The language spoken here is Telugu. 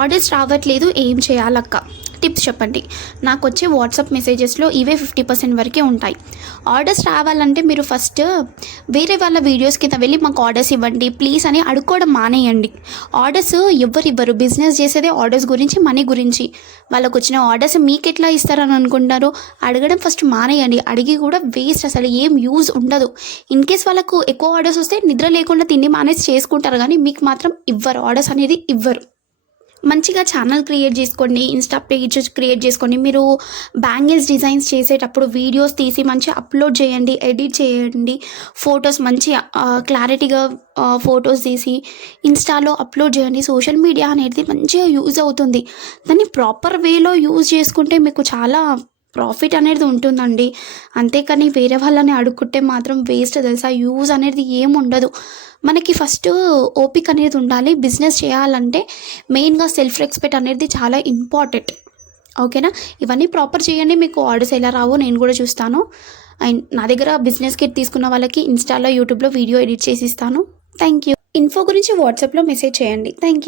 ఆర్డర్స్ రావట్లేదు, ఏం చేయాలక్క? టిప్స్ చెప్పండి. నాకు వచ్చే వాట్సాప్ మెసేజెస్లో ఇవే 50% వరకే ఉంటాయి. ఆర్డర్స్ రావాలంటే మీరు ఫస్ట్ వేరే వాళ్ళ వీడియోస్ కింద వెళ్ళి మాకు ఆర్డర్స్ ఇవ్వండి ప్లీజ్ అని అడుక్కోవడం మానేయండి. ఆర్డర్స్ ఎవ్వరు ఇవ్వరు. బిజినెస్ చేసేదే ఆర్డర్స్ గురించి, మనీ గురించి. వాళ్ళకు వచ్చిన ఆర్డర్స్ మీకు ఎట్లా ఇస్తారని అనుకుంటారో అడగడం ఫస్ట్ మానేయండి. అడిగి కూడా వేస్ట్, అసలు ఏం యూజ్ ఉండదు. ఇన్ కేస్ వాళ్ళకు ఎక్కువ ఆర్డర్స్ వస్తే నిద్ర లేకుండా తిండి మానేసి చేసుకుంటారు, కానీ మీకు మాత్రం ఇవ్వరు, ఆర్డర్స్ అనేది ఇవ్వరు. మంచిగా ఛానల్ క్రియేట్ చేసుకోండి, ఇన్స్టా పేజ్ క్రియేట్ చేసుకోండి. మీరు బ్యాంగిల్స్ డిజైన్స్ చేసేటప్పుడు వీడియోస్ తీసి మంచిగా అప్లోడ్ చేయండి, ఎడిట్ చేయండి. ఫొటోస్ మంచి క్లారిటీగా ఫొటోస్ తీసి ఇన్స్టాలో అప్లోడ్ చేయండి. సోషల్ మీడియా అనేది మంచిగా యూజ్ అవుతుంది. దాన్ని ప్రాపర్ వేలో యూజ్ చేసుకుంటే మీకు చాలా ప్రాఫిట్ అనేది ఉంటుందండి. అంతేకాని వేరే వాళ్ళని అడుక్కుంటే మాత్రం వేస్ట్ తెలుసా. యూజ్ అనేది ఏం ఉండదు. మనకి ఫస్ట్ ఓపిక అనేది ఉండాలి. బిజినెస్ చేయాలంటే మెయిన్గా సెల్ఫ్ రెస్పెక్ట్ అనేది చాలా ఇంపార్టెంట్. ఓకేనా? ఇవన్నీ ప్రాపర్ చేయండి, మీకు ఆర్డర్స్ ఎలా రావో నేను కూడా చూస్తాను. అండ్ నా దగ్గర బిజినెస్ కిట్ తీసుకున్న వాళ్ళకి ఇన్స్టాలో, యూట్యూబ్లో వీడియో ఎడిట్ చేసి ఇస్తాను. Thank you. ఇన్ఫో గురించి వాట్సాప్లో మెసేజ్ చేయండి. Thank you.